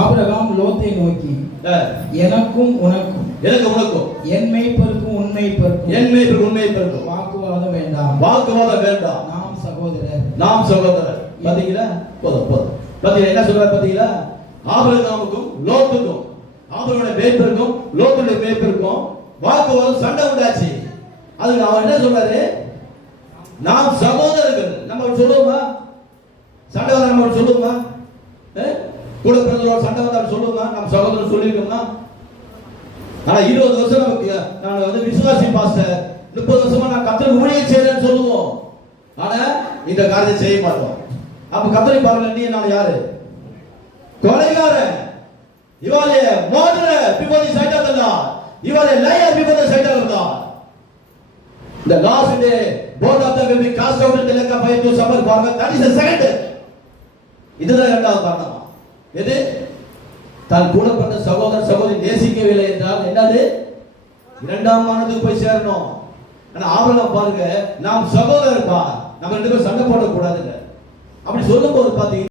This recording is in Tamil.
ஆபிரகாம் லோத்தை நோக்கி, எனக்கும் உனக்கும் என் மேய்ப்பருக்கும் உன் மேய்ப்பருக்கும் வாக்குவாதம் வேண்டாம். நாம் சகோதரர். பாத்தீங்களா? போதும். பாத்தீங்களா என்ன சொல்றாரு? பாத்தீங்களா? ஆபிரகாமுக்கும் லோத்துக்கும், ஆபிரகாமுடைய மேய்ப்பருக்கும் லோத்துடைய மேய்ப்பருக்கும் வாக்குவாதம், சண்டை உண்டாச்சு. அதுக்கு அவன் என்ன சொல்றாரு? நாம் சகோதரர்கள். நம்ம சொல்லுவோமா? சண்டை வர நம்ம சொல்லுவோமா? கூட பிறந்தவரோட சண்டை வந்தாலும் சொல்லுவோமா? நம்ம சகோதரர் சொல்லியிருக்கோம்னா? ஆனா 20 வருஷம் நமக்கு நான் விசுவாசி பாஸ்டர், 30 வருஷமா நான் கர்த்தருக்கு ஊழியம் செய்யறேன்னு சொல்லுவோம். ஆனா இந்த காரியத்தை செய்ய மாட்டோம். அப்ப கர்த்தரை பாருங்க, நீ நான் யாரு? கொலைகாரன். இவாலே murderer before the sight of the Lord. இவாலே liar before the sight of the Lord. The last day both of them will be cast out in the lake of fire to suffer for them. That is the second death. இதுதான் இரண்டாவது காரணம். எது? தான் கூட பிறந்த சகோதர சகோதரி நேசிக்கவில்லை என்றால் என்னது? இரண்டாம் மனதுக்கு போய் சேரணும். ஆனா ஆபிரகாம் பாருங்க, நாம் சகோதரர்ப்பா, நம்ம ரெண்டு பேரும் சண்டை போடக்கூடாதுங்க அப்படி சொல்லும் போது பாத்தீங்கன்னா